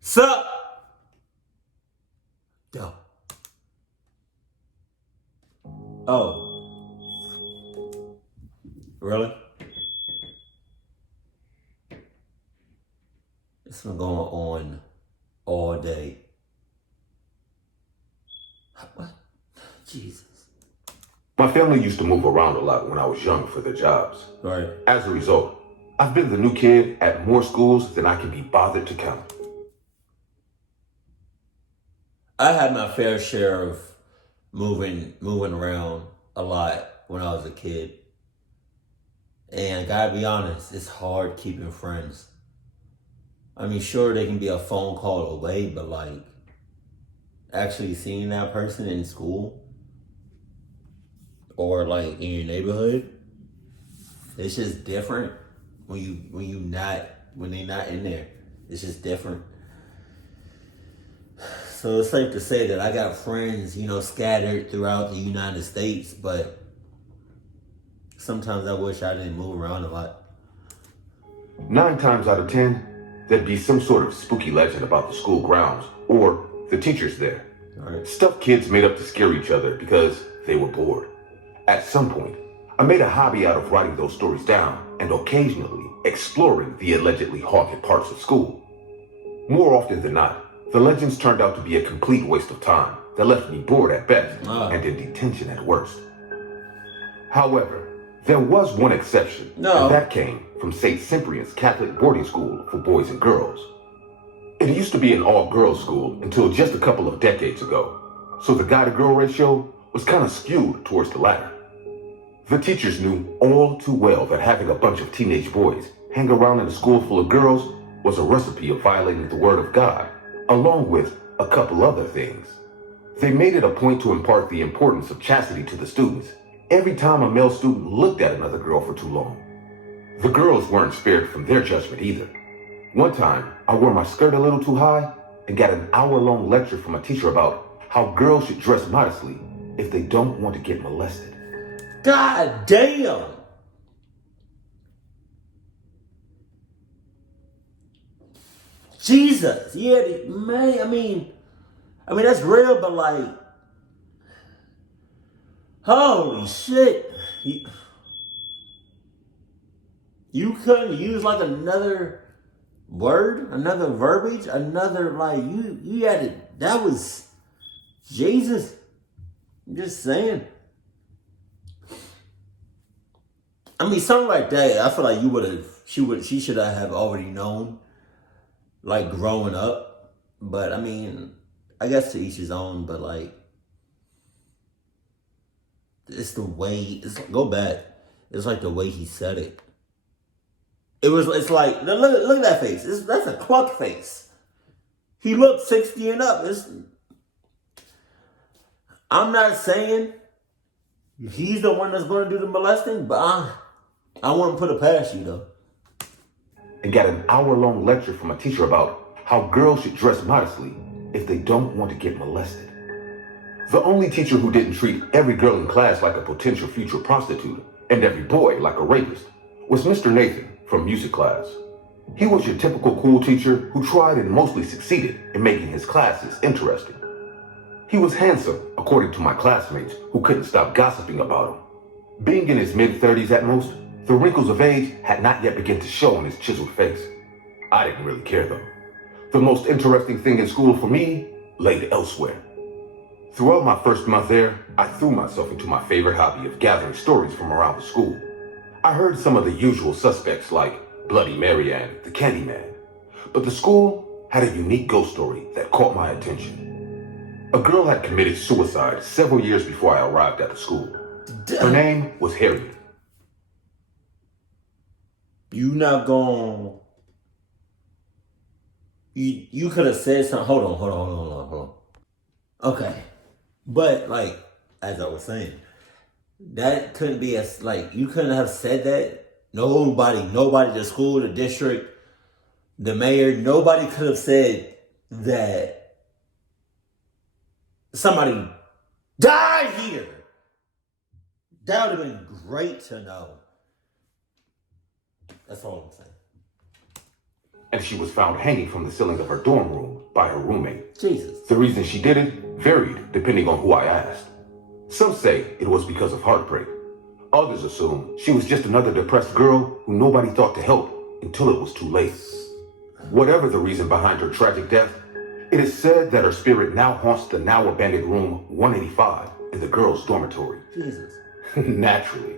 Sup? Yo. Oh. Really? It's been going on all day. What? Jesus. My family used to move around a lot when I was young for their jobs. Right. As a result, I've been the new kid at more schools than I can be bothered to count. I had my fair share of moving around a lot when I was a kid. And gotta be honest, it's hard keeping friends. I mean, sure, they can be a phone call away, but like actually seeing that person in school or like in your neighborhood, it's just different when they're not in there. It's just different. So it's safe to say that I got friends, scattered throughout the United States, but sometimes I wish I didn't move around a lot. 9 times out of 10, there'd be some sort of spooky legend about the school grounds or the teachers there. Right. Stuff kids made up to scare each other because they were bored. At some point, I made a hobby out of writing those stories down and occasionally exploring the allegedly haunted parts of school. More often than not, the legends turned out to be a complete waste of time that left me bored at best and in detention at worst. However, there was one exception, and that came from St. Cyprian's Catholic boarding school for boys and girls. It used to be an all-girls school until just a couple of decades ago, so the guy-to-girl ratio was kind of skewed towards the latter. The teachers knew all too well that having a bunch of teenage boys hang around in a school full of girls was a recipe of violating the word of God, along with a couple other things. They made it a point to impart the importance of chastity to the students every time a male student looked at another girl for too long. The girls weren't spared from their judgment either. One time, I wore my skirt a little too high and got an hour-long lecture from a teacher about how girls should dress modestly if they don't want to get molested. God damn! Jesus! Yeah, man, I mean, that's real, but like, holy shit. You couldn't use like another word, another verbiage, another like you had it. That was Jesus. I'm just saying. I mean, something like that. I feel like she should have already known, like growing up. But I mean, I guess to each his own. But like, it's the way. Go back. It's like the way he said it. It's like, look at that face. That's a cluck face. He looked 60 and up. I'm not saying he's the one that's going to do the molesting, but I wouldn't put it past you, though. And got an hour-long lecture from a teacher about how girls should dress modestly if they don't want to get molested. The only teacher who didn't treat every girl in class like a potential future prostitute and every boy like a rapist was Mr. Nathan from music class. He was your typical cool teacher who tried and mostly succeeded in making his classes interesting. He was handsome, according to my classmates who couldn't stop gossiping about him. Being in his mid-30s at most, the wrinkles of age had not yet begun to show on his chiseled face. I didn't really care though. The most interesting thing in school for me lay elsewhere. Throughout my first month there, I threw myself into my favorite hobby of gathering stories from around the school. I heard some of the usual suspects like Bloody Mary and the Candyman, but the school had a unique ghost story that caught my attention. A girl had committed suicide several years before I arrived at the school. Her name was Harriet. You not going. You could have said something. Hold on. Okay, but like as I was saying, that couldn't be you couldn't have said that. Nobody, the school, the district, the mayor, nobody could have said that somebody died here. That would have been great to know. That's all I'm saying. and she was found hanging from the ceiling of her dorm room by her roommate. Jesus. The reason she did it varied depending on who I asked. Some say it was because of heartbreak. Others assume she was just another depressed girl who nobody thought to help until it was too late. Whatever the reason behind her tragic death, it is said that her spirit now haunts the now abandoned room 185 in the girls' dormitory. Jesus. Naturally,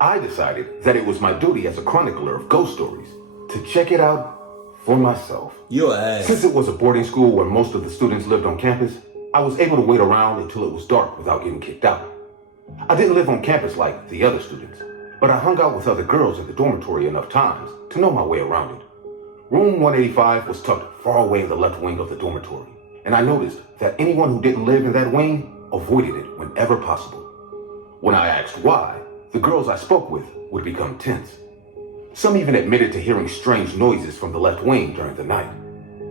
I decided that it was my duty as a chronicler of ghost stories to check it out for myself. Your ass. Since it was a boarding school where most of the students lived on campus, I was able to wait around until it was dark without getting kicked out. I didn't live on campus like the other students, but I hung out with other girls in the dormitory enough times to know my way around it. Room 185 was tucked far away in the left wing of the dormitory, and I noticed that anyone who didn't live in that wing avoided it whenever possible. When I asked why, the girls I spoke with would become tense. Some even admitted to hearing strange noises from the left wing during the night.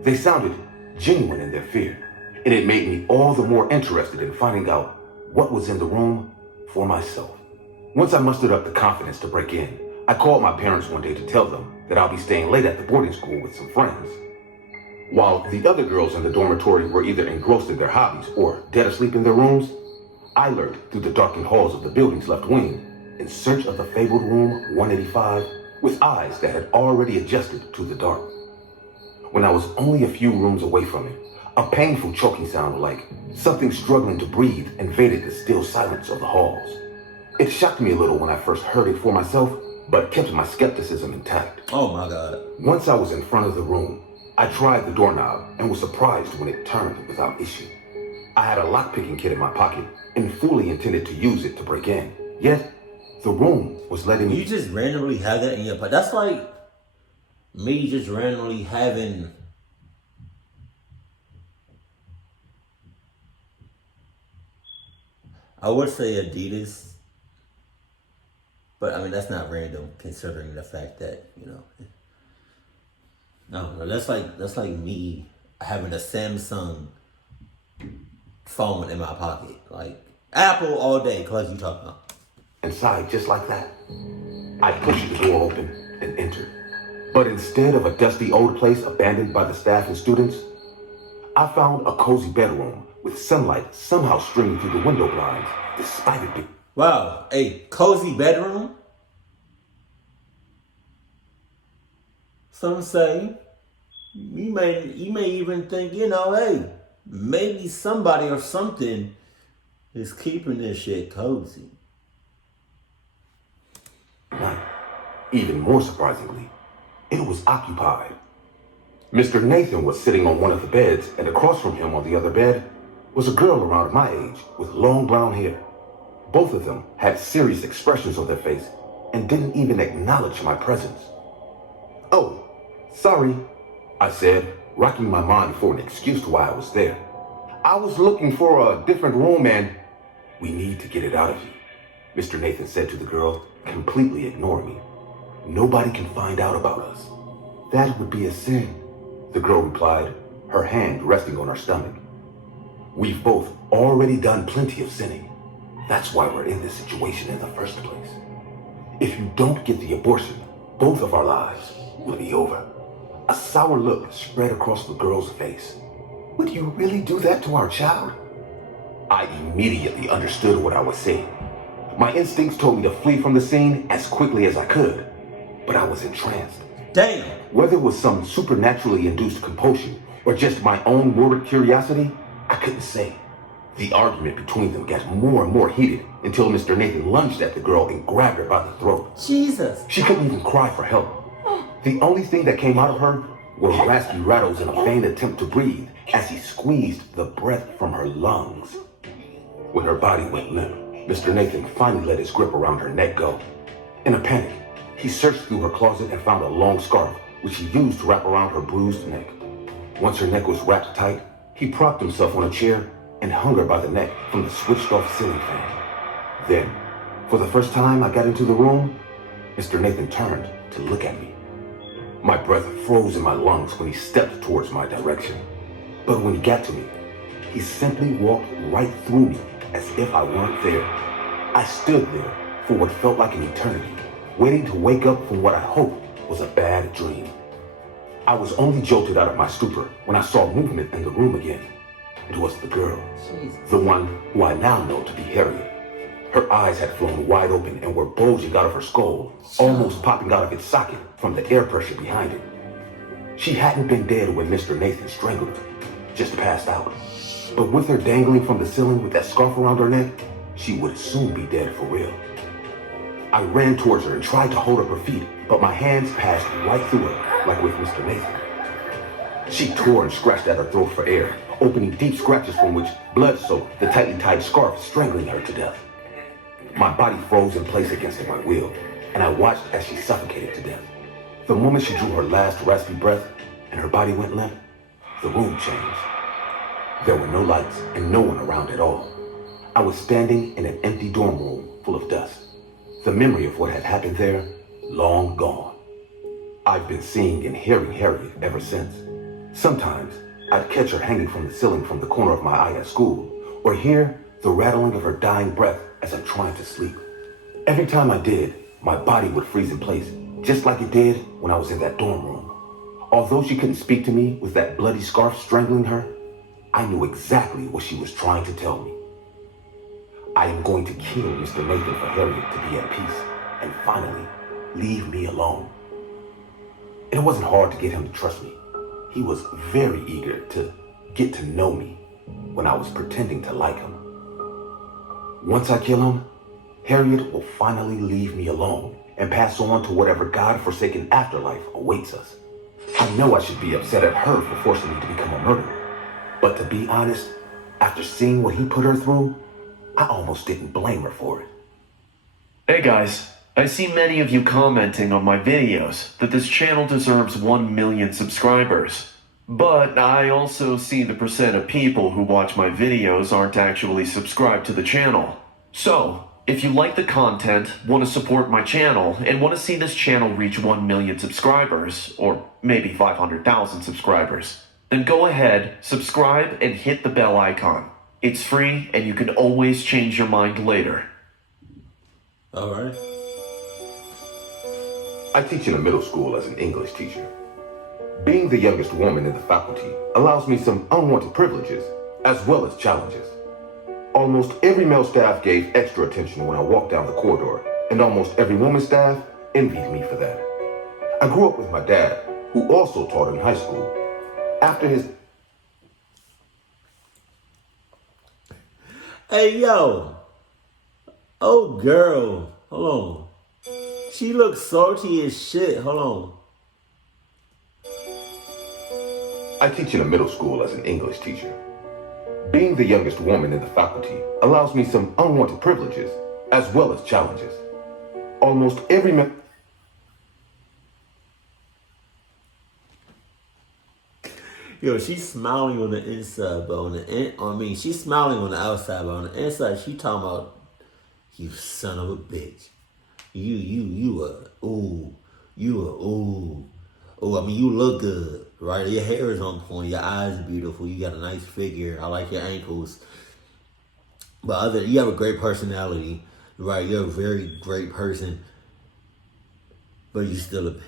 They sounded genuine in their fear, and it made me all the more interested in finding out what was in the room for myself. Once I mustered up the confidence to break in, I called my parents one day to tell them that I'll be staying late at the boarding school with some friends. While the other girls in the dormitory were either engrossed in their hobbies or dead asleep in their rooms, I lurked through the darkened halls of the building's left wing in search of the fabled room 185 with eyes that had already adjusted to the dark. When I was only a few rooms away from it, a painful choking sound like something struggling to breathe invaded the still silence of the halls. It shocked me a little when I first heard it for myself, but kept my skepticism intact. Oh my God. Once I was in front of the room, I tried the doorknob and was surprised when it turned without issue. I had a lockpicking kit in my pocket and fully intended to use it to break in. Yet, the room was letting me... You just randomly have that in your pocket. That's like me just randomly having... I would say Adidas, but I mean that's not random considering the fact that no, that's like me having a Samsung phone in my pocket, like Apple all day. Cause you talking about inside just like that. I pushed the door open and entered, but instead of a dusty old place abandoned by the staff and students, I found a cozy bedroom with sunlight somehow streaming through the window blinds, despite it being... Wow, a cozy bedroom? Some say, you may even think, hey, maybe somebody or something is keeping this shit cozy. Even more surprisingly, it was occupied. Mr. Nathan was sitting on one of the beds, and across from him on the other bed was a girl around my age with long brown hair. Both of them had serious expressions on their face and didn't even acknowledge my presence. "Oh, sorry," I said, racking my mind for an excuse to why I was there. "I was looking for a different room and..." "We need to get it out of you," Mr. Nathan said to the girl, completely ignoring me. "Nobody can find out about us." "That would be a sin," the girl replied, her hand resting on her stomach. "We've both already done plenty of sinning. That's why we're in this situation in the first place. If you don't get the abortion, both of our lives will be over." A sour look spread across the girl's face. "Would you really do that to our child?" I immediately understood what I was saying. My instincts told me to flee from the scene as quickly as I could, but I was entranced. Damn. Whether it was some supernaturally induced compulsion or just my own morbid curiosity, I couldn't say. The argument between them got more and more heated until Mr. Nathan lunged at the girl and grabbed her by the throat. Jesus. She couldn't even cry for help. The only thing that came out of her were raspy rattles in a vain attempt to breathe as he squeezed the breath from her lungs. When her body went limp, Mr. Nathan finally let his grip around her neck go. In a panic, he searched through her closet and found a long scarf, which he used to wrap around her bruised neck. Once her neck was wrapped tight, he propped himself on a chair and hung her by the neck from the switched-off ceiling fan. Then, for the first time I got into the room, Mr. Nathan turned to look at me. My breath froze in my lungs when he stepped towards my direction. But when he got to me, he simply walked right through me as if I weren't there. I stood there for what felt like an eternity, waiting to wake up from what I hoped was a bad dream. I was only jolted out of my stupor when I saw movement in the room again. It was the girl, the one who I now know to be Harriet. Her eyes had flown wide open and were bulging out of her skull, almost popping out of its socket from the air pressure behind it. She hadn't been dead when Mr. Nathan strangled her, just passed out. But with her dangling from the ceiling with that scarf around her neck, she would soon be dead for real. I ran towards her and tried to hold up her feet, but my hands passed right through her, like with Mr. Nathan. She tore and scratched at her throat for air, opening deep scratches from which blood soaked the tightly tied scarf, strangling her to death. My body froze in place against my will, and I watched as she suffocated to death. The moment she drew her last raspy breath and her body went limp, the room changed. There were no lights and no one around at all. I was standing in an empty dorm room full of dust. The memory of what had happened there, long gone. I've been seeing and hearing Harriet ever since. Sometimes I'd catch her hanging from the ceiling from the corner of my eye at school, or hear the rattling of her dying breath as I'm trying to sleep. Every time I did, my body would freeze in place, just like it did when I was in that dorm room. Although she couldn't speak to me with that bloody scarf strangling her, I knew exactly what she was trying to tell me. I am going to kill Mr. Nathan for Harriet to be at peace and finally leave me alone. It wasn't hard to get him to trust me. He was very eager to get to know me when I was pretending to like him. Once I kill him, Harriet will finally leave me alone and pass on to whatever God-forsaken afterlife awaits us. I know I should be upset at her for forcing me to become a murderer. But to be honest, after seeing what he put her through, I almost didn't blame her for it. Hey guys, I see many of you commenting on my videos that this channel deserves 1 million subscribers. But I also see the percent of people who watch my videos aren't actually subscribed to the channel. So, if you like the content, want to support my channel, and want to see this channel reach 1 million subscribers, or maybe 500,000 subscribers, then go ahead, subscribe, and hit the bell icon. It's free, and you can always change your mind later. All right. I teach in a middle school as an English teacher. Being the youngest woman in the faculty allows me some unwanted privileges as well as challenges. Almost every male staff gave extra attention when I walked down the corridor, and almost every woman staff envied me for that. I grew up with my dad, who also taught in high school. After his... Hey, yo. Oh, girl. Hold on. She looks salty as shit. Hold on. I teach in a middle school as an English teacher. Being the youngest woman in the faculty allows me some unwanted privileges as well as challenges. Almost every Yo, she's smiling on the inside, but she's smiling on the outside, but on the inside, she talking about, you son of a bitch. You look good, right? Your hair is on point, your eyes are beautiful, you got a nice figure, I like your ankles. But you have a great personality, right? You're a very great person, but you still a bitch.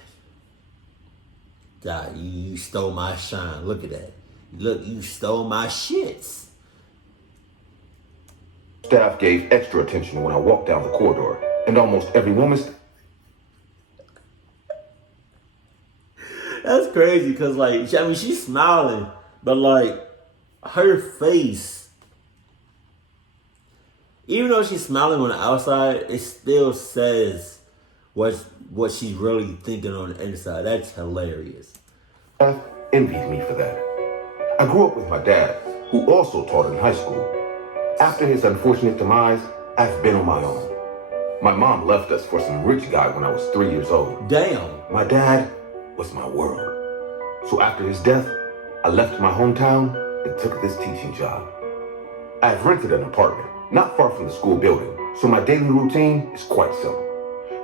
God, you stole my shine. Look at that. Look, you stole my shits. Staff gave extra attention when I walked down the corridor, and almost every woman's... That's crazy, because, she's smiling, but, her face, even though she's smiling on the outside, it still says what she's really thinking on the inside. That's hilarious. Envied me for that. I grew up with my dad, who also taught in high school. After his unfortunate demise, I've been on my own. My mom left us for some rich guy when I was 3 years old. Damn. My dad was my world. So after his death, I left my hometown and took this teaching job. I've rented an apartment not far from the school building, so my daily routine is quite simple.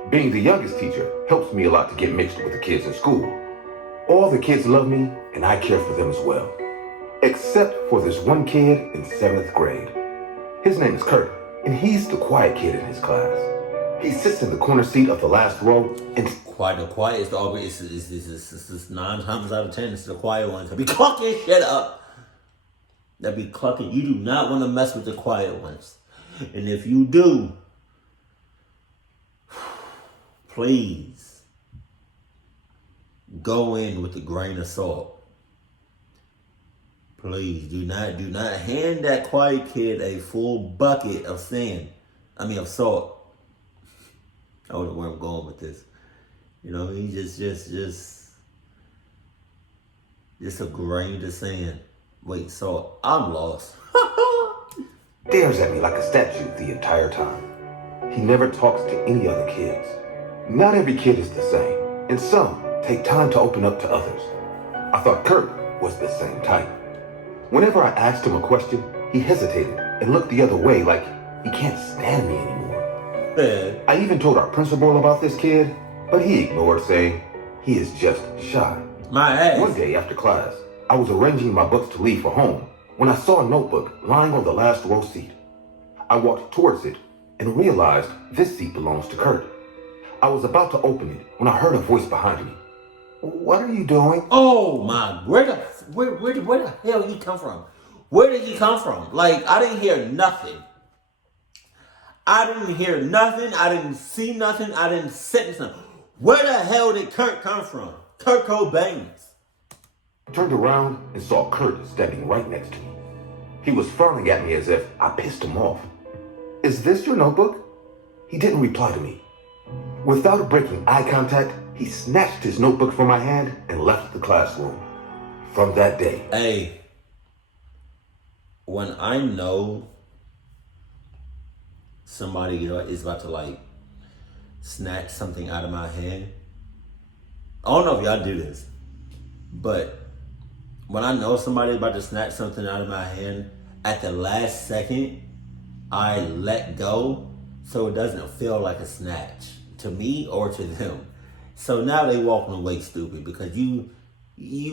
Being the youngest teacher helps me a lot to get mixed with the kids in school. All the kids love me, and I care for them as well. Except for this one kid in 7th grade. His name is Kurt, and he's the quiet kid in his class. He sits in the corner seat of the last row and The quiet is always it's 9 times out of 10. It's the quiet ones. They be clucking shit up. They be clucking. You do not want to mess with the quiet ones. And if you do, please go in with a grain of salt. Please do not hand that quiet kid a full bucket of of salt. I don't know where I'm going with this. You know, he just a grain of sand. Wait, so I'm lost. stares at me like a statue the entire time. He never talks to any other kids. Not every kid is the same, and some take time to open up to others. I thought Kurt was the same type. Whenever I asked him a question, he hesitated and looked the other way like he can't stand me anymore. I even told our principal about this kid, but he ignored, saying he is just shy. My ass. One day after class, I was arranging my books to leave for home when I saw a notebook lying on the last row seat. I walked towards it and realized this seat belongs to Kurt. I was about to open it when I heard a voice behind me. "What are you doing?" Oh my, where the hell did he come from? Where did he come from? Like, I didn't hear nothing. I didn't see nothing. I didn't sense nothing. Where the hell did Kurt come from? Kurt Cobain. I turned around and saw Kurt standing right next to me. He was frowning at me as if I pissed him off. "Is this your notebook?" He didn't reply to me. Without breaking eye contact, he snatched his notebook from my hand and left the classroom. From that day, Hey, when I know somebody is about to like snatch something out of my hand, I don't know if y'all do this, but when I know somebody about to snatch something out of my hand, at the last second, I let go so it doesn't feel like a snatch to me or to them. So now they walking away stupid because you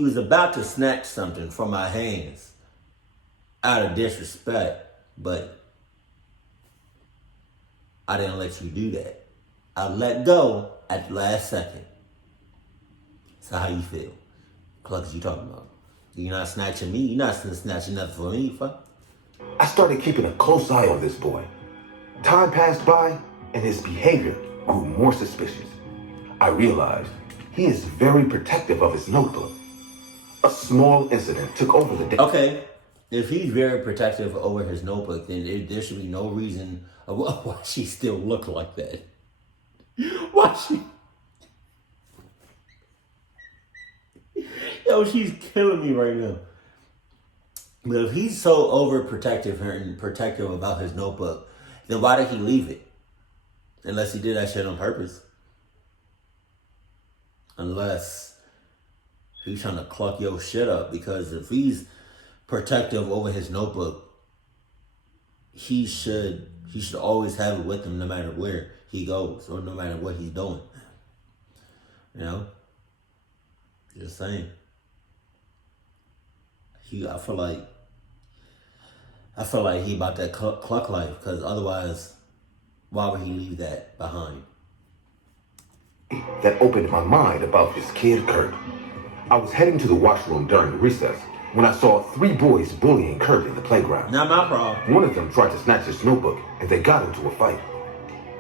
was about to snatch something from my hands out of disrespect, but I didn't let you do that. I let go at the last second. So how you feel? Clucks you talking about? You're not snatching me. You're not snatching nothing for me, fuck. I started keeping a close eye on this boy. Time passed by and his behavior grew more suspicious. I realized he is very protective of his notebook. A small incident took over the day. Okay, if he's very protective over his notebook, then there should be no reason why she still look like that. Why she? Yo, she's killing me right now. But if he's so overprotective and protective about his notebook, then why did he leave it? Unless he did that shit on purpose. Unless he's trying to cluck your shit up. Because if he's protective over his notebook, he should always have it with him no matter where he goes or no matter what he's doing. You know? Just saying. I feel like he about that cluck life, because otherwise, why would he leave that behind? That opened my mind about this kid, Kurt. I was heading to the washroom during recess when I saw 3 boys bullying Kurt in the playground. Not my problem. One of them tried to snatch his notebook and they got into a fight.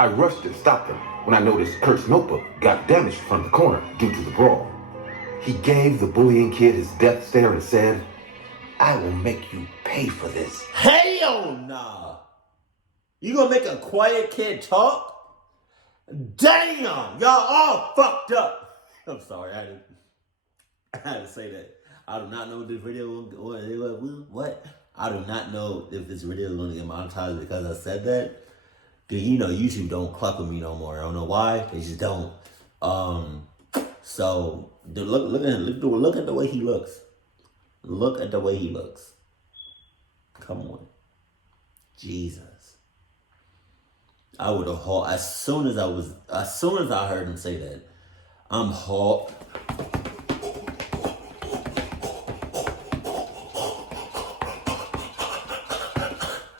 I rushed and stopped them when I noticed Kurt's notebook got damaged from the corner due to the brawl. He gave the bullying kid his death stare and said, "I will make you pay for this." Hell nah. You gonna make a quiet kid talk? Damn, y'all all fucked up. I'm sorry, I had to say that. I do not know if this video what? I do not know if this video is going to get monetized because I said that. Because you know YouTube don't cluck with me no more. I don't know why. They just don't. So look at the way he looks. Look at the way he looks. Come on. Jesus. I would have hauled as soon as I heard him say that. I'm hauled.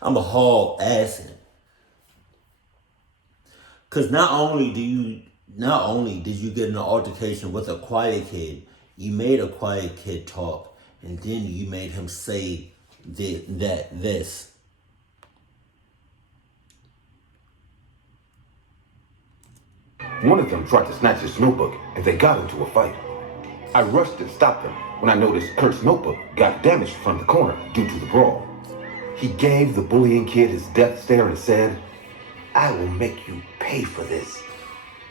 I'm a haul assing. Because not only did you get in an altercation with a quiet kid, you made a quiet kid talk, and then you made him say this. One of them tried to snatch his notebook, and they got into a fight. I rushed to stop them when I noticed Kurt's notebook got damaged from the corner due to the brawl. He gave the bullying kid his death stare and said, "I will make you pay for this."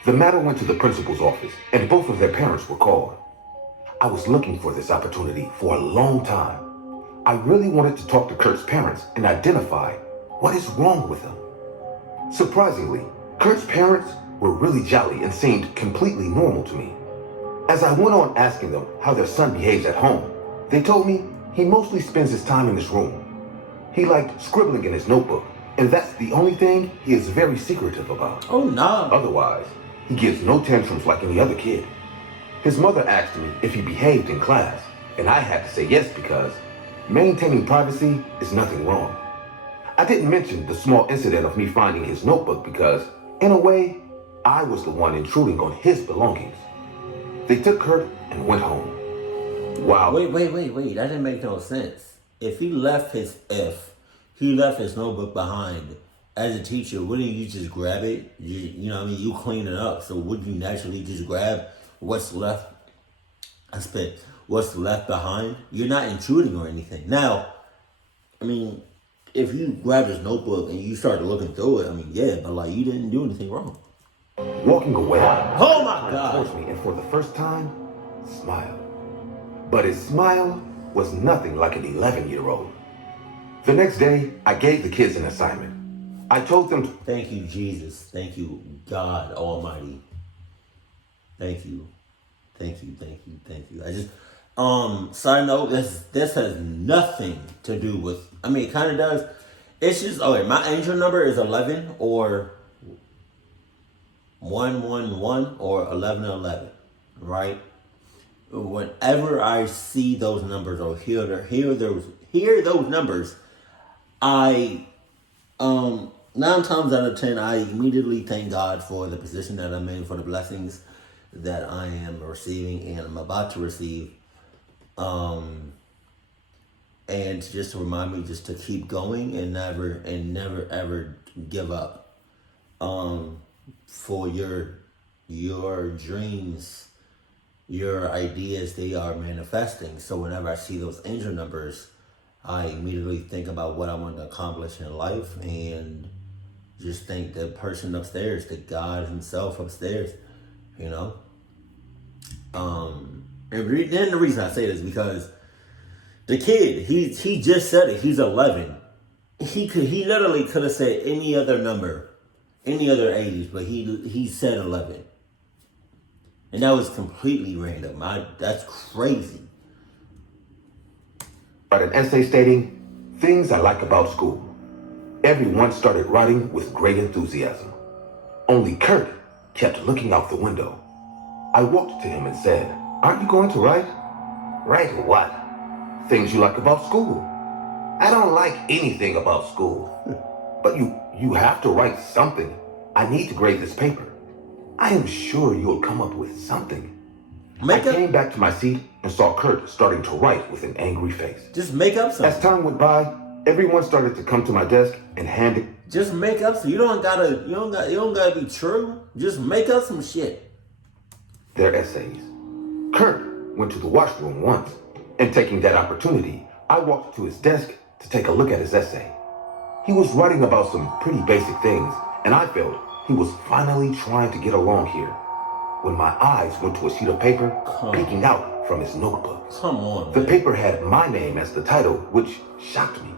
The matter went to the principal's office, and both of their parents were called. I was looking for this opportunity for a long time. I really wanted to talk to Kurt's parents and identify what is wrong with him. Surprisingly, Kurt's parents were really jolly and seemed completely normal to me. As I went on asking them how their son behaves at home, they told me he mostly spends his time in his room. He liked scribbling in his notebook, and that's the only thing he is very secretive about. Oh, no. Otherwise, he gives no tantrums like any other kid. His mother asked me if he behaved in class, and I had to say yes because maintaining privacy is nothing wrong. I didn't mention the small incident of me finding his notebook because, in a way, I was the one intruding on his belongings. They took Kurt and went home. Wow. Wait. That didn't make no sense. If he left his notebook behind, as a teacher, wouldn't you just grab it? You know what I mean? You clean it up. So wouldn't you naturally just grab what's left? What's left behind? You're not intruding or anything. Now, I mean, if you grab his notebook and you started looking through it, I mean, yeah, but like you didn't do anything wrong. Walking away, Oh my God! approached me and for the first time, smiled. But his smile was nothing like an 11-year-old. The next day, I gave the kids an assignment. I told them to Thank you, Jesus. Thank you, God Almighty. Thank you. I just, side note, this has nothing to do with, I mean, it kind of does. It's just, okay, my angel number is 11 or 111 or 1111, right? Whenever I see those numbers or hear those numbers, I 9 times out of 10 I immediately thank God for the position that I'm in, for the blessings that I am receiving and I'm about to receive, and just to remind me just to keep going and never ever give up, for your dreams, your ideas, they are manifesting. So whenever I see those angel numbers, I immediately think about what I want to accomplish in life and just thank the person upstairs, the God himself upstairs, you know. And then the reason I say this is because the kid, he just said it. He's 11. He literally could have said any other number, any other age, but he said 11. And that was completely random. That's crazy. write an essay stating things I like about school. Everyone started writing with great enthusiasm. Only Kurt kept looking out the window. I walked to him and said, "Aren't you going to write?" "Write what?" "Things you like about school." "I don't like anything about school." "But you have to write something. I need to grade this paper." "I am sure you'll come up with something." I came back to my seat and saw Kurt starting to write with an angry face. Just make up something. As time went by, everyone started to come to my desk and hand it. Just make up some. You don't gotta be true. Just make up some shit. Their essays. Kurt went to the washroom once, and taking that opportunity, I walked to his desk to take a look at his essay. He was writing about some pretty basic things, and I felt he was finally trying to get along here, when my eyes went to a sheet of paper peeking out from his notebook. Come on, The man. paper had my name as the title, which shocked me.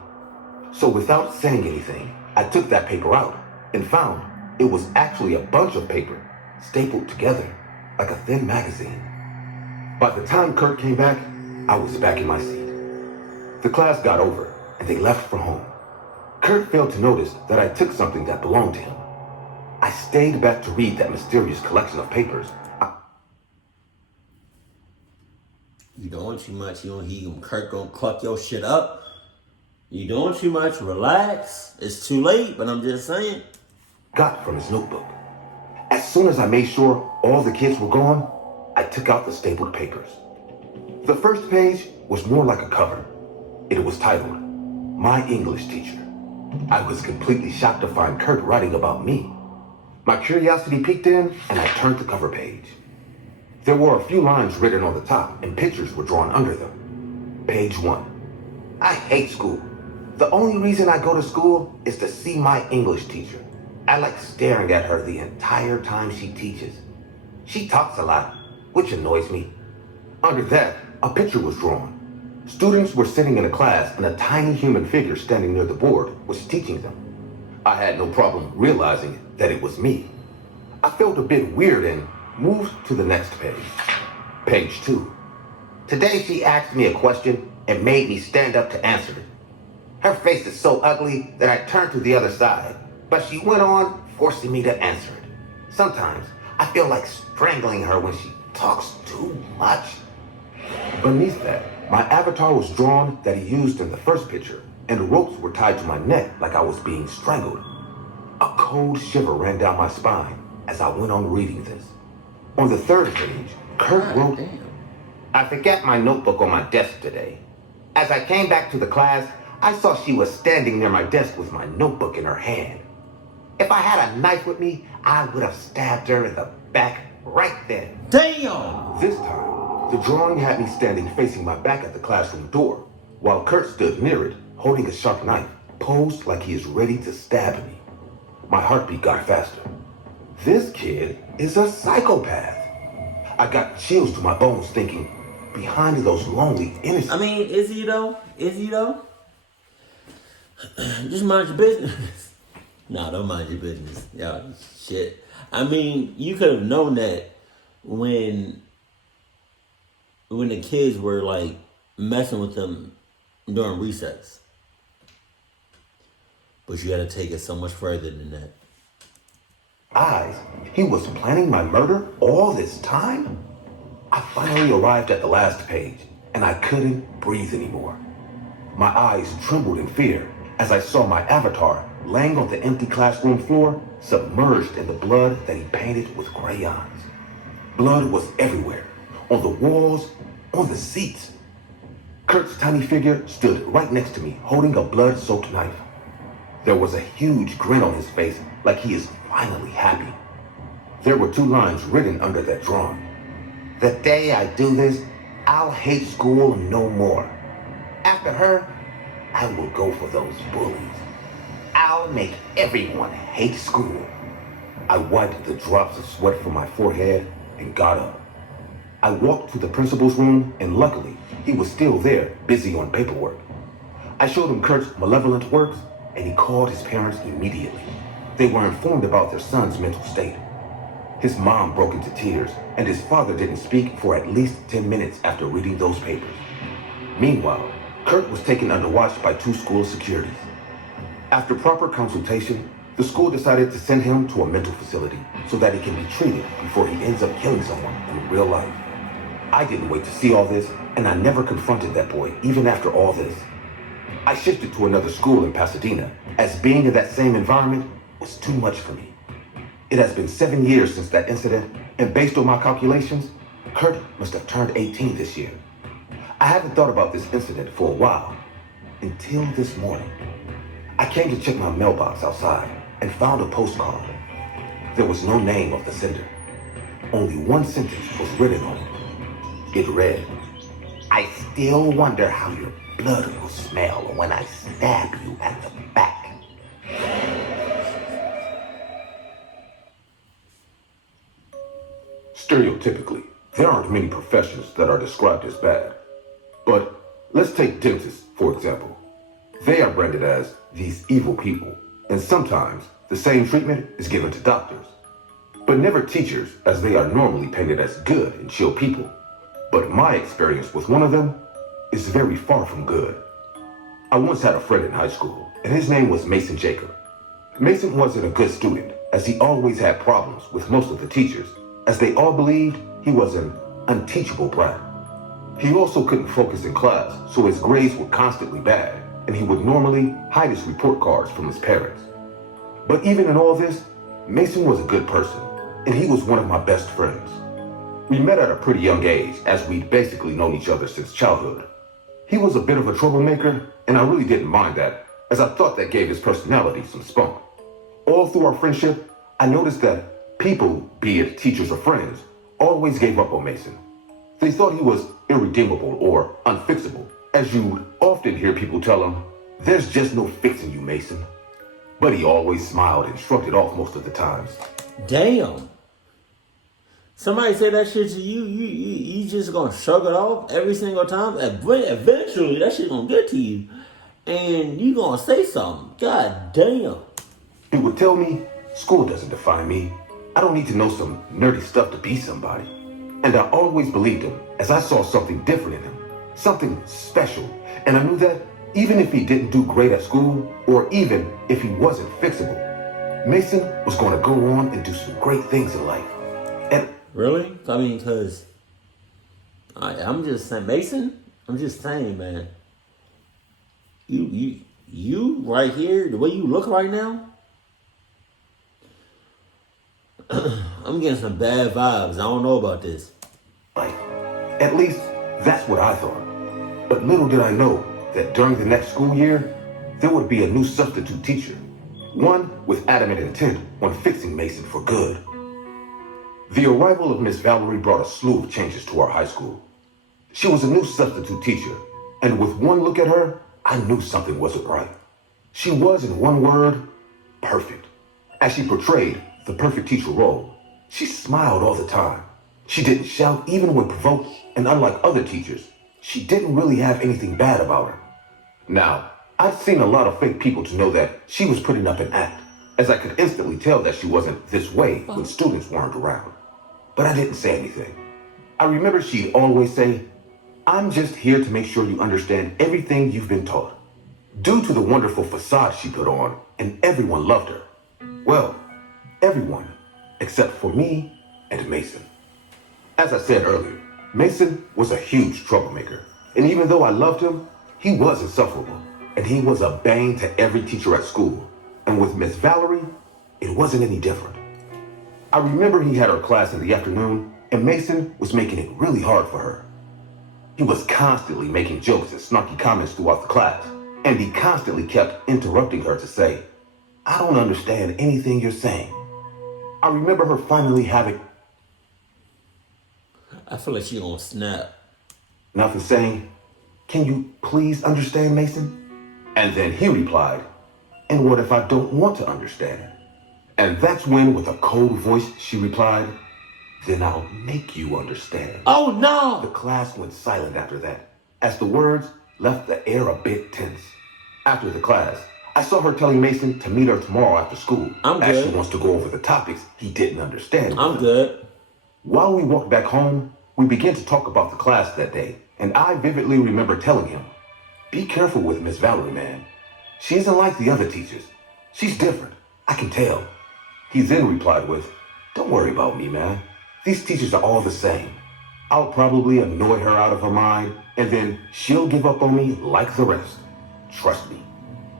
So without saying anything, I took that paper out and found it was actually a bunch of paper stapled together like a thin magazine. By the time Kurt came back, I was back in my seat. The class got over and they left for home. Kurt failed to notice that I took something that belonged to him. I stayed back to read that mysterious collection of papers. You doing too much. Kurt gonna cluck your shit up. You doing too much. Relax. It's too late, but I'm just saying. Got from his notebook. As soon as I made sure all the kids were gone, I took out the stapled papers. The first page was more like a cover. It was titled, My English Teacher. I was completely shocked to find Kurt writing about me. My curiosity peeked in, and I turned the cover page. There were a few lines written on the top, and pictures were drawn under them. Page 1. I hate school. The only reason I go to school is to see my English teacher. I like staring at her the entire time she teaches. She talks a lot, which annoys me. Under that, a picture was drawn. Students were sitting in a class, and a tiny human figure standing near the board was teaching them. I had no problem realizing that it was me. I felt a bit weird and moved to the next page. Page 2. Today she asked me a question and made me stand up to answer it. Her face is so ugly that I turned to the other side, but she went on, forcing me to answer it. Sometimes I feel like strangling her when she talks too much. Beneath that, my avatar was drawn that he used in the first picture, and ropes were tied to my neck like I was being strangled. A cold shiver ran down my spine as I went on reading this. On the third page, Kurt wrote, I forgot my notebook on my desk today. As I came back to the class, I saw she was standing near my desk with my notebook in her hand. If I had a knife with me, I would have stabbed her in the back right then. Damn! This time, the drawing had me standing facing my back at the classroom door, while Kurt stood near it, holding a sharp knife, posed like he is ready to stab me. My heartbeat got faster. This kid is a psychopath. I got chills to my bones thinking, behind those lonely, innocent... I mean, is he though? Is he though? Just mind your business. Nah, don't mind your business. Y'all, shit. I mean, you could have known that when the kids were like messing with them during recess. But you gotta take it so much further than that. Eyes, he was planning my murder all this time? I finally arrived at the last page, and I couldn't breathe anymore. My eyes trembled in fear as I saw my avatar laying on the empty classroom floor, submerged in the blood that he painted with crayons. Blood was everywhere, on the walls, on the seats. Kurt's tiny figure stood right next to me, holding a blood-soaked knife. There was a huge grin on his face, like he is finally happy. There were 2 lines written under that drawing. The day I do this, I'll hate school no more. After her, I will go for those bullies. I'll make everyone hate school. I wiped the drops of sweat from my forehead and got up. I walked to the principal's room, and luckily, he was still there, busy on paperwork. I showed him Kurt's malevolent works, and he called his parents immediately. They were informed about their son's mental state. His mom broke into tears, and his father didn't speak for at least 10 minutes after reading those papers. Meanwhile, Kurt was taken under watch by 2 school securities. After proper consultation, the school decided to send him to a mental facility so that he can be treated before he ends up killing someone in real life. I didn't wait to see all this, and I never confronted that boy, even after all this. I shifted to another school in Pasadena, as being in that same environment was too much for me. It has been 7 years since that incident, and based on my calculations, Kurt must have turned 18 this year. I haven't thought about this incident for a while, until this morning. I came to check my mailbox outside and found a postcard. There was no name of the sender. Only one sentence was written on it. It read, I still wonder how your blood will smell when I stab you at the back. Stereotypically, there aren't many professions that are described as bad. But let's take dentists, for example. They are branded as these evil people, and sometimes the same treatment is given to doctors. But never teachers, as they are normally painted as good and chill people. But my experience with one of them is very far from good. I once had a friend in high school, and his name was Mason Jacob. Mason wasn't a good student, as he always had problems with most of the teachers, as they all believed he was an unteachable brat. He also couldn't focus in class, so his grades were constantly bad, and he would normally hide his report cards from his parents. But even in all this, Mason was a good person. and he was one of my best friends. We met at a pretty young age, as we'd basically known each other since childhood. He was a bit of a troublemaker, and I really didn't mind that, as I thought that gave his personality some spunk. All through our friendship, I noticed that people, be it teachers or friends, always gave up on Mason. They thought he was irredeemable or unfixable, as you'd often hear people tell him, "There's just no fixing you, Mason." But he always smiled and shrugged it off most of the times. Damn. Somebody say that shit to you, you just gonna shrug it off every single time. Eventually, that shit gonna get to you, and you gonna say something. God damn. He would tell me, "School doesn't define me. I don't need to know some nerdy stuff to be somebody." And I always believed him, as I saw something different in him, something special. And I knew that even if he didn't do great at school, or even if he wasn't fixable, Mason was going to go on and do some great things in life. And Really? I mean, because I'm just saying, Mason, I'm just saying, man, you right here, the way you look right now, I'm getting some bad vibes. I don't know about this. life. At least, that's what I thought. But little did I know that during the next school year, there would be a new substitute teacher, one with adamant intent on fixing Mason for good. The arrival of Miss Valerie brought a slew of changes to our high school. She was a new substitute teacher, and with one look at her, I knew something wasn't right. She was, in one word, perfect. As she portrayed the perfect teacher role, she smiled all the time. She didn't shout even when provoked, and unlike other teachers, she didn't really have anything bad about her. Now, I'd seen a lot of fake people to know that she was putting up an act, as I could instantly tell that she wasn't this way when students weren't around. But I didn't say anything. I remember she'd always say, "I'm just here to make sure you understand everything you've been taught." Due to the wonderful facade she put on, and everyone loved her. Well, everyone, except for me and Mason. As I said earlier, Mason was a huge troublemaker. And even though I loved him, he was insufferable. And he was a bane to every teacher at school. And with Miss Valerie, it wasn't any different. I remember he had her class in the afternoon, and Mason was making it really hard for her. He was constantly making jokes and snarky comments throughout the class, and he constantly kept interrupting her to say, "I don't understand anything you're saying." I remember her finally having I feel like she gonna snap. enough and saying, "Can you please understand, Mason?" And then he replied, "And what if I don't want to understand?" And that's when, with a cold voice, she replied, "Then I'll make you understand." Oh no! The class went silent after that, as the words left the air a bit tense. After the class, I saw her telling Mason to meet her tomorrow after school, I'm as good. she wants to go over the topics he didn't understand. I'm good. While we walked back home, we began to talk about the class that day, and I vividly remember telling him, "Be careful with Miss Valerie, man. She isn't like the other teachers. She's different. I can tell." He then replied with, "Don't worry about me, man. These teachers are all the same. I'll probably annoy her out of her mind, and then she'll give up on me like the rest. Trust me."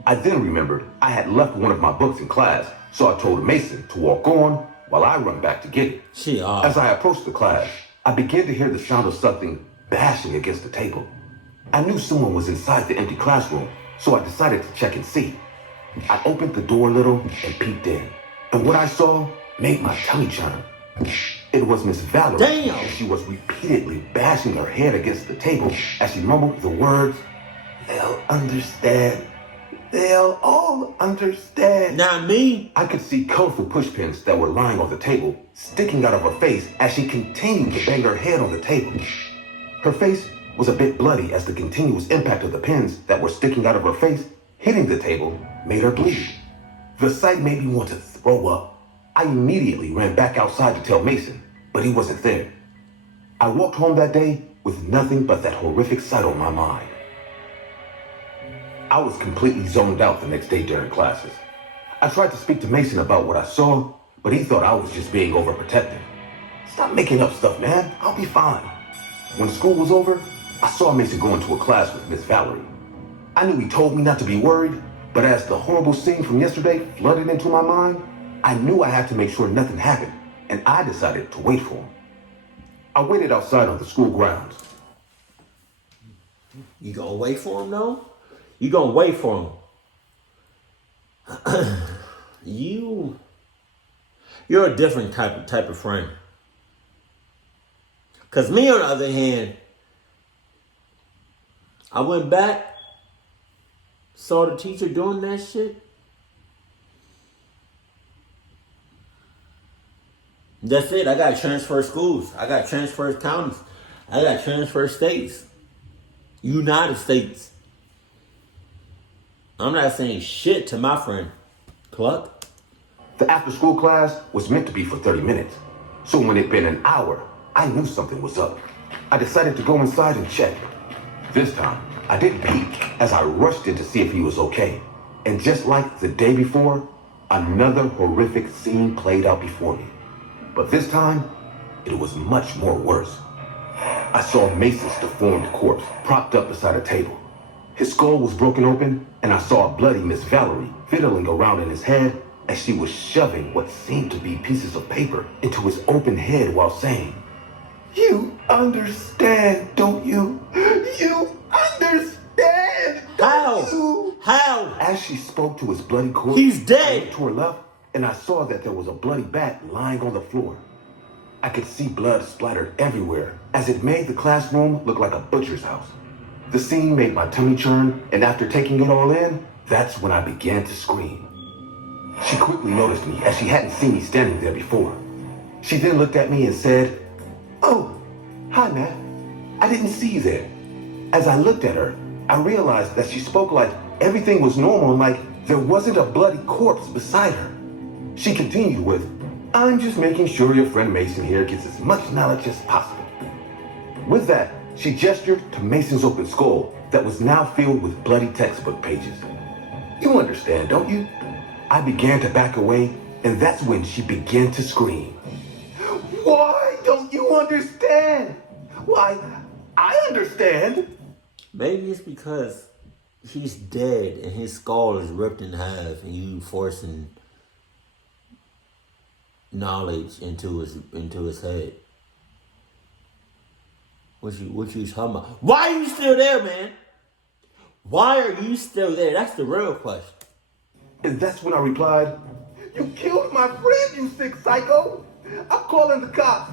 I then remembered I had left one of my books in class, so I told Mason to walk on while I run back to get it. She As I approached the class, I began to hear the sound of something bashing against the table. I knew someone was inside the empty classroom, so I decided to check and see. I opened the door a little and peeked in, and what I saw made my tummy churn. It was Miss Valerie. Damn! And she was repeatedly bashing her head against the table as she mumbled the words, "They'll understand. They'll all understand." Not me. I could see colorful pushpins that were lying on the table sticking out of her face as she continued to bang her head on the table. Her face was a bit bloody as the continuous impact of the pins that were sticking out of her face hitting the table made her bleed. The sight made me want to throw up. I immediately ran back outside to tell Mason, but he wasn't there. I walked home that day with nothing but that horrific sight on my mind. I was completely zoned out the next day during classes. I tried to speak to Mason about what I saw, but he thought I was just being overprotective. "Stop making up stuff, man. I'll be fine." When school was over, I saw Mason go into a class with Miss Valerie. I knew he told me not to be worried, but as the horrible scene from yesterday flooded into my mind, I knew I had to make sure nothing happened and I decided to wait for him. I waited outside on the school grounds. You gonna wait for him, though? You gonna wait for him? You're a different type of friend. Cause me, on the other hand, I went back, saw the teacher doing that shit. That's it. I got to transfer schools. I got to transfer counties. I got to transfer states. United States. I'm not saying shit to my friend Cluck. The after-school class was meant to be for 30 minutes. So when it'd been an hour, I knew something was up. I decided to go inside and check. This time, I didn't peek as I rushed in to see if he was okay. And just like the day before, another horrific scene played out before me. But this time, it was much more worse. I saw Mason's deformed corpse propped up beside a table. His skull was broken open, and I saw a bloody Miss Valerie fiddling around in his head as she was shoving what seemed to be pieces of paper into his open head while saying, "You understand, don't you? You understand, don't you?" How? As she spoke to his bloody corpse, He's I dead. looked to her left, and I saw that there was a bloody bat lying on the floor. I could see blood splattered everywhere as it made the classroom look like a butcher's house. The scene made my tummy churn, and after taking it all in, that's when I began to scream. She quickly noticed me as she hadn't seen me standing there before. She then looked at me and said, "Oh, hi, Matt. I didn't see you there." As I looked at her, I realized that she spoke like everything was normal and like there wasn't a bloody corpse beside her. She continued with, "I'm just making sure your friend Mason here gets as much knowledge as possible." With that, she gestured to Mason's open skull that was now filled with bloody textbook pages. "You understand, don't you?" I began to back away, and that's when she began to scream. "Why don't you understand? Why, I understand." Maybe it's because he's dead and his skull is ripped in half, and you forcing knowledge into his head. What you talking about? Why are you still there, man? Why are you still there? That's the real question. And that's when I replied, "You killed my friend, you sick psycho. I'm calling the cops."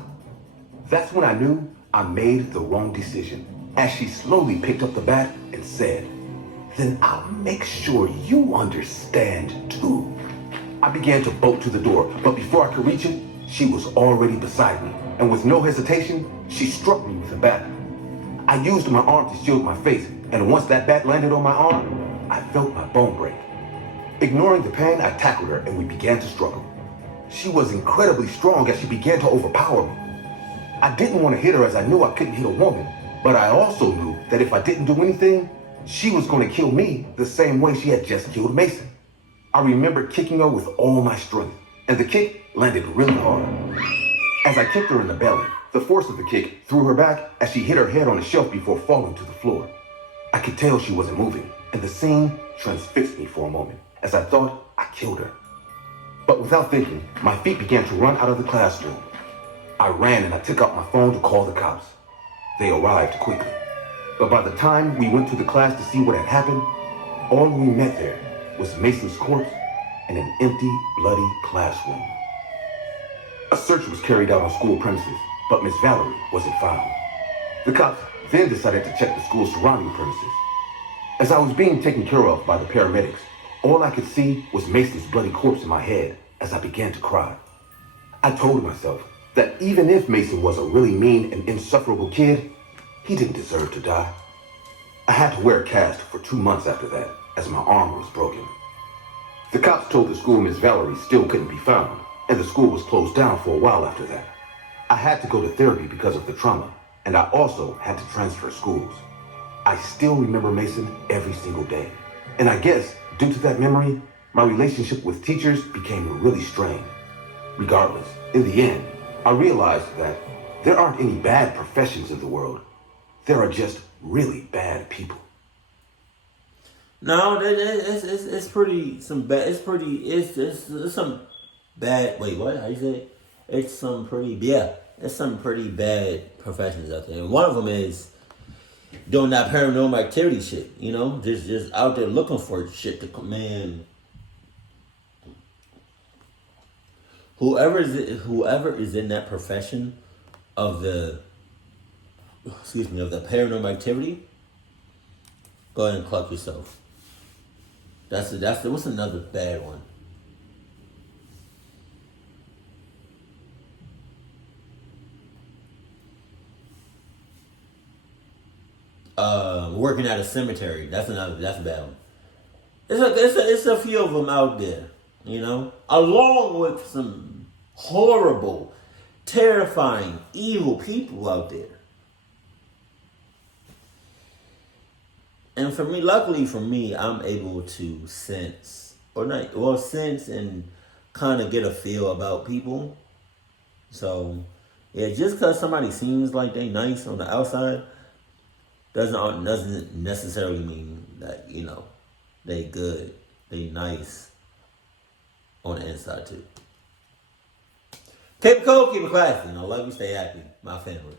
That's when I knew I made the wrong decision, as she slowly picked up the bat and said, "Then I'll make sure you understand too." I began to bolt to the door, but before I could reach it, she was already beside me, and with no hesitation, she struck me with a bat. I used my arm to shield my face, and once that bat landed on my arm, I felt my bone break. Ignoring the pain, I tackled her and we began to struggle. She was incredibly strong as she began to overpower me. I didn't want to hit her as I knew I couldn't hit a woman, but I also knew that if I didn't do anything, she was going to kill me the same way she had just killed Mason. I remember kicking her with all my strength, and the kick landed really hard. As I kicked her in the belly, the force of the kick threw her back as she hit her head on a shelf before falling to the floor. I could tell she wasn't moving, and the scene transfixed me for a moment, as I thought I killed her. But without thinking, my feet began to run out of the classroom. I ran and I took out my phone to call the cops. They arrived quickly. But by the time we went to the class to see what had happened, all we met there was Mason's corpse and an empty, bloody classroom. A search was carried out on school premises, but Miss Valerie wasn't found. The cops then decided to check the school's surrounding premises. As I was being taken care of by the paramedics, all I could see was Mason's bloody corpse in my head as I began to cry. I told myself that even if Mason was a really mean and insufferable kid, he didn't deserve to die. I had to wear a cast for 2 months after that, as my arm was broken. The cops told the school Miss Valerie still couldn't be found, and the school was closed down for a while after that. I had to go to therapy because of the trauma, and I also had to transfer schools. I still remember Mason every single day. And I guess, due to that memory, my relationship with teachers became really strained. Regardless, in the end, I realized that there aren't any bad professions in the world. There are just really bad people. No, it's pretty some bad. It's some bad. Wait, what? How you say it? it's some pretty bad professions out there. And one of them is doing that paranormal activity shit. You know, just out there looking for shit to command. Whoever is in that profession of the paranormal activity, go ahead and club yourself. What's another bad one? Working at a cemetery. That's a bad one. It's a few of them out there, you know, along with some horrible, terrifying, evil people out there. And luckily for me, I'm able to sense and kind of get a feel about people. So, yeah, just because somebody seems like they nice on the outside doesn't necessarily mean that, you know, they good, they nice on the inside too. Keep it cool, keep it classy. You know, love you, stay happy, my family.